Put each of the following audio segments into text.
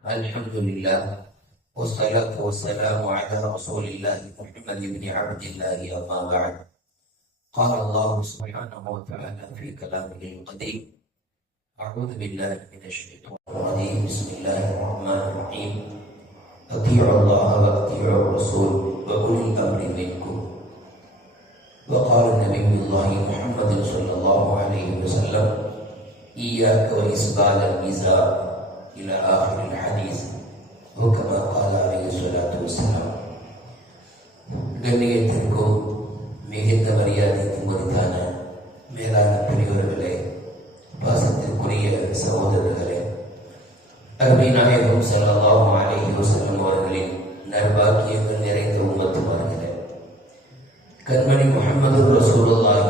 الحمد لله والصلاة والسلام على رسول الله محمد بن عبد الله أما بعد. قال الله سبحانه وتعالى في كلامه القديم أعوذ بالله من الشيطان الرجيم. بسم الله الرحمن الرحيم. أطيعوا الله وأطيعوا الرسول وأولي الأمر منكم. وقال النبي الله محمد صلى الله عليه وسلم إياك وإسبال الميزان إلى آخر الحديث وكما قال عليه الصلاة والسلام கண்ணியத்திற்கும் மிகுந்த மரியாதைக்கும் உரித்தான மேலான பெரியவர்களே பாசத்திற்குரிய சகோதரர்களே அருமை நாயகம் ஸல்லல்லாஹு அலைஹி வஸல்லம் அவர்களின் நற்பாக்கியங்கள் நிறைந்த உம்மத்துமார்களே கண்மணி முஹம்மது ரசூலுல்லாஹி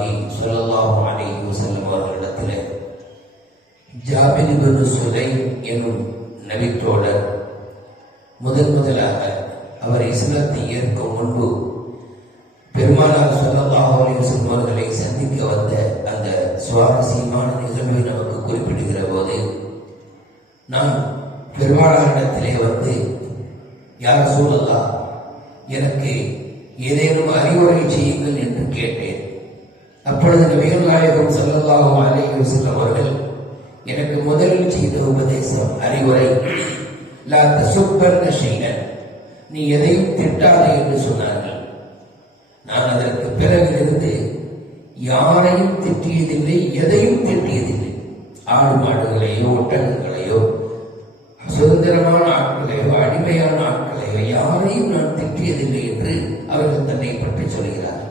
ஜாபிர் இப்னு என்னும் எனும் நபித்தோழர். முதன் முதலாக அவர் இஸ்லாத்தை ஏற்கும் முன்பு பெருமானார் ஸல்லல்லாஹு அலைஹி அவர்களை சந்திக்க வந்த அந்த சுவாரஸ்யமான நிகழ்வை நமக்கு குறிப்பிடுகிற போது நான் பெருமானாரிடத்திலே வந்து யார் சூழல்லா எனக்கு ஏதேனும் அறிவுரை செய்யுங்கள் என்று கேட்டேன். அப்பொழுது நபிகள் நாயகம் ஸல்லல்லாஹு அலைஹி அவர்கள் எனக்கு முதலில் செய்த உபதேசம் அறிவுரை நீ எதையும் திட்டாதே என்று சொன்னார்கள். நான் அதற்கு பிறகிலிருந்து யாரையும் திட்டியதில்லை எதையும் திட்டியதில்லை. ஆடு மாடுகளையோ ஒட்டகங்களையோ சுதந்திரமான ஆட்களையோ அடிமையான ஆட்களையோ யாரையும் நான் திட்டியதில்லை என்று அவர்கள் தன்னை பற்றி சொல்கிறார்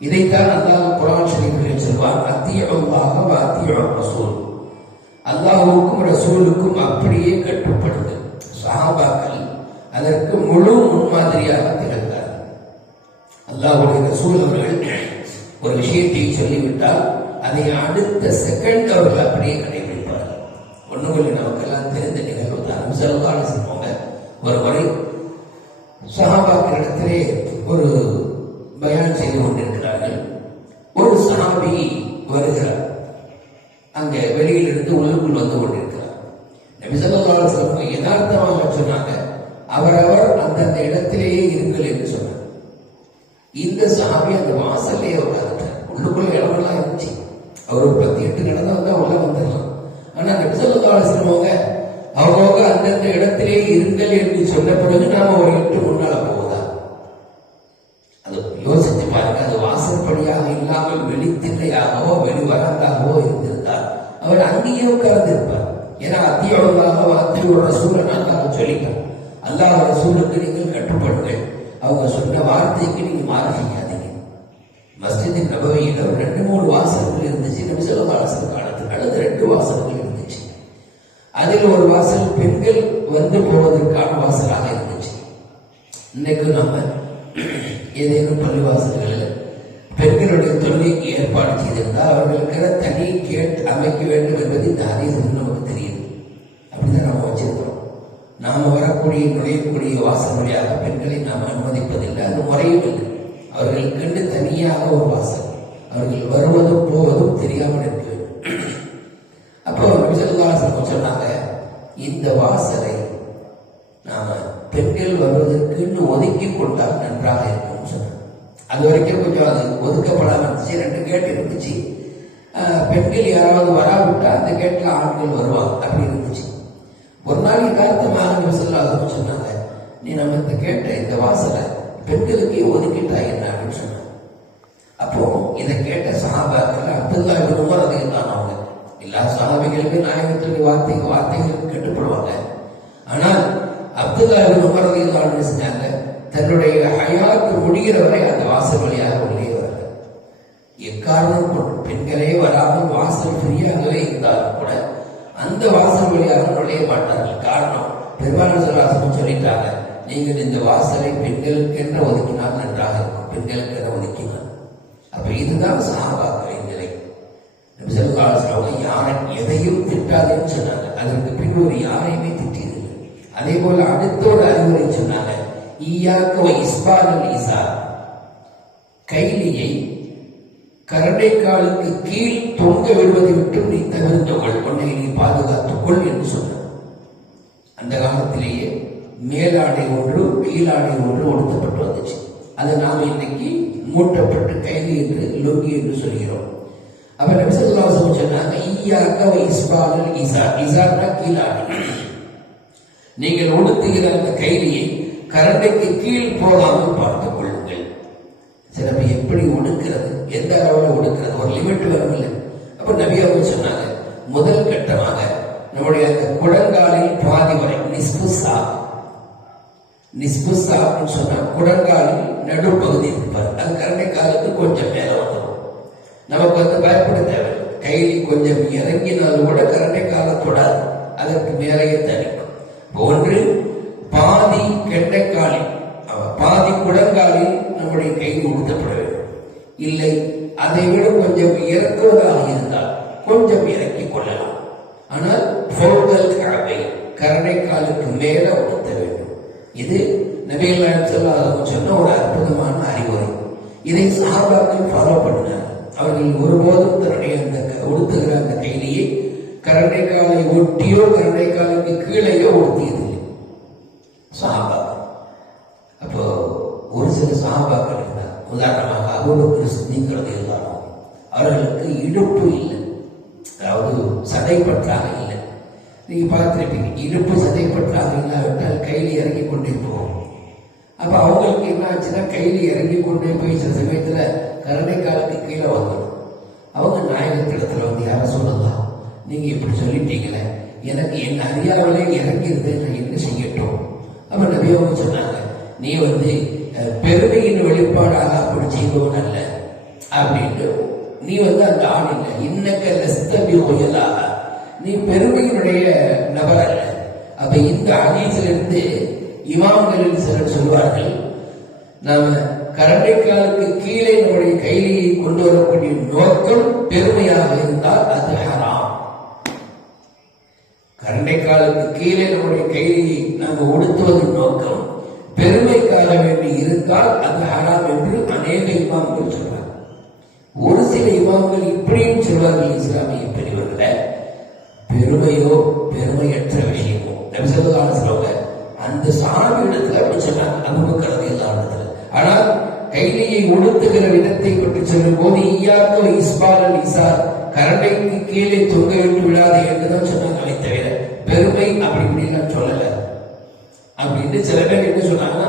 இதைத்தான் அல்லாஹ் குரான் ஷரீஃபில் சொல்வார் அத்தியல்லாஹ அத்திய ரசூல் அல்லாஹுக்கும் ரசூலுக்கும் அப்படியே கட்டுப்படுது. சஹாபாக்கள் அதற்கு முழு முன்மாதிரியாக திகழ்ந்தார் அல்லாஹுடைய ரசூல் அவர்கள் ஒரு விஷயத்தை சொல்லிவிட்டால் அதை அடுத்த செகண்ட் அவர்கள் அப்படியே கடைபிடிப்பார்கள். ஒண்ணுமில்லை நமக்கெல்லாம் தெரிந்த நிகழ்வு தான். செல்வான சொல்லுவாங்க ஒரு முறை சஹாபாக்களிடத்திலே ஒரு பயான் செய்து கொண்டிருக்கிறார்கள் ஒரு சஹாபி வருகிறார் அங்கே வெளியில் இருந்து உள்ளுக்குள் வந்து கொண்டிருக்கிறார். நபி சொல்லும் யதார்த்தமாக சொன்னாங்க அவரவர் அந்தந்த இடத்திலேயே இருங்கள் என்று சொன்னார். இந்த சாமி அந்த வாசல்லையே உட்கார்ந்துட்டார் உள்ளுக்குள்ள இடமெல்லாம் இருந்துச்சு. அவர் ஒரு பத்து எட்டு நடந்தா வந்தா உள்ள வந்துடலாம். ஆனா நபி சொல்லுவாங்க அவங்க அவரவங்க அந்தந்த இடத்திலே இருங்கள் என்று சொன்ன பிறகு நாம ஒரு எட்டு முன்னால அங்கேயே ஏன்னா அத்தியோட ரசூலை நான் சொல்லிட்டேன். அல்லாஹ் ரசூலுக்கு நீங்கள் கட்டுப்படுங்கள். அவங்க சொன்ன வார்த்தைக்கு நீங்க மாற செய்யாதீங்க. மஸ்ஜிதின் நபவையில் ஒரு ரெண்டு மூணு வாசல்கள் இருந்துச்சு. நம்ம சில வாசல் காலத்துக்கு அடுத்து ரெண்டு வாசல்கள் இருந்துச்சு. அதில் ஒரு வாசல் பெண்கள் வந்து போவதற்கான வாசலாக இருந்துச்சு. இன்னைக்கு நம்ம ஏதேனும் பள்ளிவாசல்களில் பெண்களுடைய தொழிலுக்கு ஏற்பாடு செய்திருந்தால் அவர்களுக்கென தனி கேட் அமைக்க வேண்டும் என்பது இந்த அதிகம் நமக்கு தெரியும் அப்படிதான் நம்ம வச்சிருக்கிறோம். நாம் வரக்கூடிய நுழையக்கூடிய வாசல் வழியாக பெண்களை நாம் அனுமதிப்பதில்லை. அது முறையும் இல்லை. அவர்களுக்கென்று தனியாக ஒரு வாசல். அவர்கள் வருவதும் போவதும் தெரியாமல் இருக்க அப்போ விசலதாசன் சொன்னாங்க இந்த வாசலை நாம பெண்கள் வருவதற்குன்னு ஒதுக்கி கொண்டால் நன்றாக இருக்கும் சொன்னாங்க. அது வரைக்கும் கொஞ்சம் அது ஒதுக்கப்படாம இருந்துச்சு. ரெண்டு கேட் இருந்துச்சு. பெண்கள் யாராவது வராவிட்டா அந்த கேட்டில் ஆண்கள் வருவாங்க. அப்படி இருந்துச்சு. ஒரு நாள் மாணவர் செல்லாத சொன்னாங்க. நீ நம்ம இந்த கேட்ட இந்த வாசலை பெண்களுக்கே ஒதுக்கிட்டா என்ன? அப்படின்னு சொன்னாங்க. அப்போ இதை கேட்ட சஹாபாக்கள் அப்துல்லா இப்னு உமர் அதிகம் அவங்க எல்லா சகாபிகளுக்கும் நாயகத்திற்கு வார்த்தைக்கு வார்த்தைகளுக்கு கட்டுப்படுவாங்க. ஆனால் அப்துல்லா இப்னு உமர் செஞ்சாங்க? தன்னுடைய ஹயாத்து முடிகிற வரை அந்த வாசல் வழியாக உள்ளே வரல எக்காரணம் கொண்டு பெண்களே வராமல் வாசல் ஃப்ரீயாகவே இருந்தாலும் கூட அந்த வாசல் வழியாக நுழைய மாட்டார்கள். காரணம் பெருமாள் சொல்லிட்டாங்க நீங்கள் இந்த வாசலை பெண்களுக்கென்று ஒதுக்கினால் நன்றாக இருக்கும். பெண்களுக்கென்று ஒதுக்கினால். அப்ப இதுதான் சஹாபாக்களின் நிலை. அவங்க யாரை எதையும் திட்டாதுன்னு சொன்னாங்க. அதற்கு பின் ஒரு யாரையுமே திட்டியதில்லை. அதே போல அடுத்தோட அறிவுரை சொன்னாங்க ஈயாக்கோ இஸ்பானல் ஈசா. கைலியை கரண்டைக்காலுக்கு கீழ் தொங்க விடுவதை விட்டு நீ தவிர்த்துக் கொள் உன்னை நீ பாதுகாத்துக் கொள் என்று சொன்னார். அந்த காலத்திலேயே மேலாடை ஒன்று கீழாடை ஒன்று உடுத்தப்பட்டு வந்துச்சு. அதை நாம் இன்னைக்கு மூட்டப்பட்டு கைது என்று லுங்கி என்று சொல்கிறோம். அவர் நபிசல்லாசம் சொன்னாங்க ஈயாக்க இஸ்பாலல் இசா இசார்னா கீழாடை. நீங்கள் உடுத்துகிற அந்த கைலியை கரண்டைக்கு கீழ் போகாமல் பார்த்துக் கொள்ளுங்கள். சில எப்படி ஒடுக்கிறது? எந்த அளவில் ஒடுக்கிறது? ஒரு லிமிட் வரும் இல்லை அப்ப நபியாவும் சொன்னாங்க முதல் கட்டமாக நம்முடைய அந்த குடங்காலில் பாதி வரை நிஸ்புசா சா நிஸ்பு சொன்னா குடங்காலில் நடுப்பகுதி இருப்பார் அது கரண்டை காலுக்கு கொஞ்சம் மேல வந்துடும் நமக்கு வந்து பயப்பட தேவை கைலி கொஞ்சம் இறங்கினாலும் கூட கரண்டை காலை தொடாது அதற்கு மேலேயே தணிக்கும் ஒன்று பாதி கெண்டைக்காலில் அவ- பாதி குடங்காலில் நம்முடைய கைலி ஊட்டப்பட வேண்டும் இல்லை அதை விட கொஞ்சம் இறக்குவதாக இருந்தால் கொஞ்சம் இறக்கிக் கொள்ளலாம் ஆனால் ஃபோகல் கரவை அளவுக்கு மேல உடுத்த வேண்டும். இது நபிகள் சொல்லாத சொன்ன ஒரு அற்புதமான அறிவுரை. இதை சஹாபாக்கள் ஃபாலோ பண்ணினார் அவர்கள் ஒருபோதும் தன்னுடைய அந்த உடுத்துகிற அந்த கைலியை கரண்டை காலை ஒட்டியோ கரண்டை காலுக்கு கீழேயோ உடுத்தியதில்லை. சஹாபாக்கள் அப்போ ஒரு சில சஹாபாக்கள் இருந்தார் உதாரணமாக அபூபக்கர் சித்திக்கிறது இருந்தாலும் அவர்களுக்கு இடுப்பு இல்லை. அதாவது சதைப்பற்றாக இல்லை நீங்க பார்த்துருப்பீங்க. இடுப்பு சதைப்பற்றாக இல்லாவிட்டால் கையில் இறங்கி கொண்டே போகும் அப்ப அவங்களுக்கு என்ன ஆச்சுன்னா கையில் இறங்கி கொண்டே போய் சில சமயத்துல கருணை காலத்து கீழே வந்துடும் அவங்க நாயகத்திடத்தில் வந்து யார சொல்லலாம் நீங்க இப்படி சொல்லிட்டீங்களே. எனக்கு என் அறியாமலே இறங்கிருது நான் என்ன செய்யட்டும்? அப்ப நபி சொன்னாங்க நீ வந்து பெருமையின் வெளிப்பாடாக அப்படி செய்பவன் அல்ல. அப்படின்ட்டு நீ வந்து அந்த ஆண் இல்லை. இன்னக்க லஸ்தபி ஒயலாக நீ பெருமையினுடைய நபர்? அப்ப இந்த அநீசிலிருந்து இமாம்களில் சிலர் சொல்வார்கள் நாம கரண்டைக்காலுக்கு கீழே நம்முடைய கைலியை கொண்டு வரக்கூடிய நோக்கம் பெருமையாக இருந்தால் அது ஹராம். கரண்டைக்காலுக்கு கீழே நம்முடைய கைலியை நாம் உடுத்துவதன் நோக்கம் பெருமைக்காக வேண்டி இருந்தால் அது ஹராம் என்று அநேக இமாம்கள் சொல்றாங்க ஒரு சில இமாம்கள் இப்படியும் சொல்வார்கள் இஸ்லாமிய பெரியவர்கள. பெருமையோ பெருமையற்ற விஷயமோ. நபிசல்லான சொல்லுவாங்க அந்த சாமி இடத்துல அப்படின்னு சொன்னாங்க. அனுபவக்கிறது எல்லா ஆனால் கைலியை உடுத்துகிற விதத்தை பற்றி சொல்லும் போது ஈயாக்கோ இஸ்பாலல் இசார் கரண்டைக்கு கீழே தொங்க விட்டு விடாது என்றுதான் சொன்னாங்க தவிர பெருமை அப்படி இப்படின்னு சொல்லல. அப்படின்னு சில பேர் என்ன சொன்னாங்கன்னா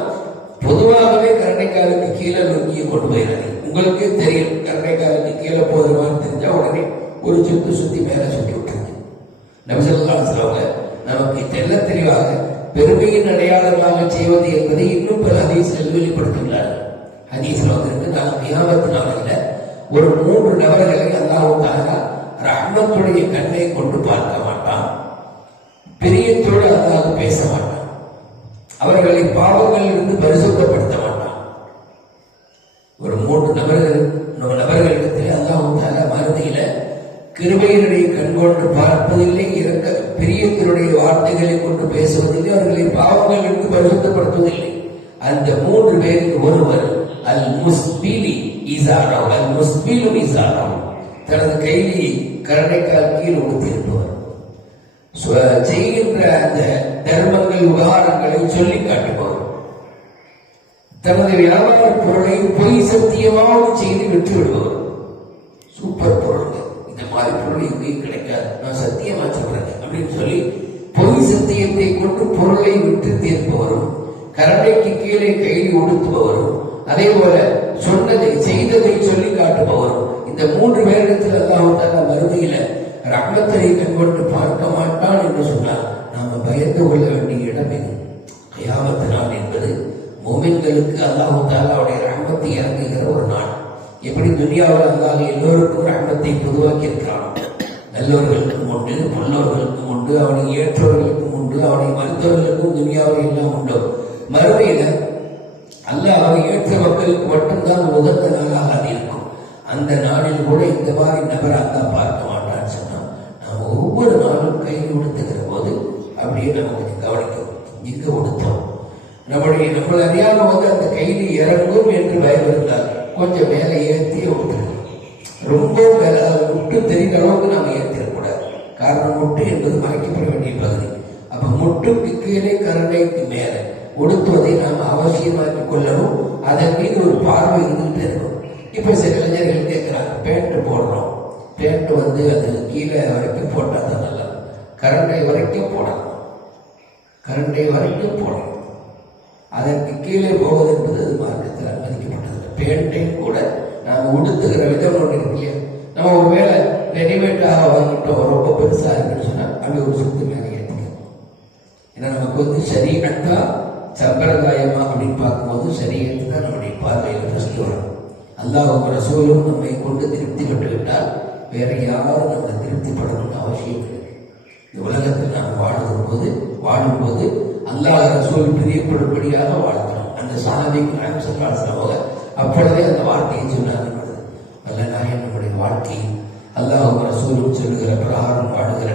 பொதுவாகவே கரண்டைக்காலுக்கு கீழே நோக்கிய கொண்டு போயிடாது உங்களுக்கே தெரியும் கரண்டைக்காலுக்கு கீழே போதுமான்னு தெரிஞ்சா உடனே ஒரு சுத்து சுத்தி மேல சுத்தி விட்டுருங்க. நபிசல்லாஹு சொல்லுவாங்க நமக்கு தெல்ல தெளிவாக பெருமையின் அடையாளமாக செய்வது என்பதை இன்னும் பல ஹதீஸ்கள் வெளிப்படுத்துகிறார்கள் ஹதீஸ்ல வந்திருக்கு. நான் கியாமத்து நாளையில ஒரு மூன்று நபர்களை அல்லாஹ் தாலா ரஹ்மத்துடைய கண்ணை கொண்டு பார்க்க மாட்டான். பிரியத்தோடு அல்லாஹ் பேச மாட்டான். அவர்களை பாவங்களில் இருந்து பரிசுத்தப்படுத்த மாட்டான். ஒரு மூன்று நபர்கள் நபர்களிடத்தில் அல்லாஹ் தாலா மறுதியில கிருபையினுடைய கண் கொண்டு பார்ப்பதில்லை பிரியத்தினுடைய வார்த்தைகளை கொண்டு பேசுவதில்லை அவர்களை பாவங்களுக்கு பரிசுத்தப்படுத்துவதில்லை. அந்த மூன்று பேரில் ஒருவர் அல் முஸ்பிலி இசாரோ அல் முஸ்பிலு இசாரோ தனது கைலியை கரணைக்கால் கீழ் ஒடுத்திருப்பவர் செய்கின்ற அந்த தர்மங்கள் உபகாரங்களை சொல்லி காட்டுபவர். தனது வியாபார பொருளை பொய் சத்தியமாக செய்து விட்டு விடுபவர் சூப்பர் பொருள். இந்த எங்கேயும் கிடைக்காது. நான் சத்தியமா சொல்றேன் அப்படின்னு சொல்லி பொய் சத்தியத்தை கொண்டு பொருளை விட்டு தீர்ப்பவரும் கரண்டைக்கு கீழே கையில் ஒடுத்துபவரும் அதே போல சொன்னதை செய்ததை சொல்லி அவனை ஏற்றவர்களுக்கும் உண்டு அவனை மறுத்தவர்களுக்கும் துனியாவில் எல்லாம் உண்டு? மறுமையில அல்ல அவனை ஏற்ற மக்களுக்கு மட்டும்தான் உகந்த நாளாக அது இருக்கும். அந்த நாளில் கூட இந்த மாதிரி நபராக பார்க்க மாட்டான்னு சொன்னா நாம ஒவ்வொரு நாளும் கை கொடுத்துக்கிற போது அப்படியே நமக்கு கவனிக்கும் கவனிக்கணும் கொடுத்தோம் நம்முடைய நம்மள அறியாம வந்து அந்த கையில் இறங்கும் என்று பயம் கொஞ்சம் மேலே ஏற்றி விட்டுருக்கணும் ரொம்ப வேலை முட்டு தெரிகிற அளவுக்கு நாம் காரணம் முட்டு என்பது மறைக்கப்பட வேண்டிய பகுதி. அப்ப முட்டுக்கு கீழே கருணைக்கு மேலே. உடுத்துவதை நாம் அவசியமாக்கி கொள்ளணும். அதன் மீது ஒரு பார்வை இருந்துகிட்டே இருக்கணும் இப்ப சில இளைஞர்கள் கேட்கிறாங்க பேண்ட் போடுறோம். பேண்ட் வந்து அது கீழே வரைக்கும் போட்டால் தான் நல்லா கரண்டை வரைக்கும் போடலாம். கரண்டை வரைக்கும் போடலாம். அதற்கு கீழே போவது என்பது அது மார்க்கத்தில் அனுமதிக்கப்பட்டது பேண்டையும் கூட நாம் உடுத்துகிற விதம் ஒன்று இருக்கு இல்லையா? நம்ம ஒருவேளை ரெடிமேடாக வாங்கிட்டோம் ரொம்ப பெருசாக இருக்குன்னு சொன்னால் அங்கே ஒரு சுத்து மேலே ஏற்றிக்கணும் ஏன்னா நமக்கு வந்து சரீரத்தா சம்பிரதாயமா அப்படின்னு பார்க்கும்போது சரீரத்து தான் நம்முடைய பார்வையில் ஃபஸ்ட்டு வரும் அல்லாஹ் ரசூலும் நம்மை கொண்டு திருப்திப்பட்டு விட்டால் வேற யாரும் நம்மளை திருப்திப்படணும்னு அவசியம் இல்லை. இந்த உலகத்தில் நாம் வாழும் போது வாழும்போது அல்லாஹ் ரசூல் பிரியப்படும்படியாக வாழ்கிறோம். அந்த சாணவிக்கு நான் சொல்றாங்க அப்பொழுதே அந்த வார்த்தையை சொன்னாங்க சொல்லுகிற பிரகாரம் பாடுகிற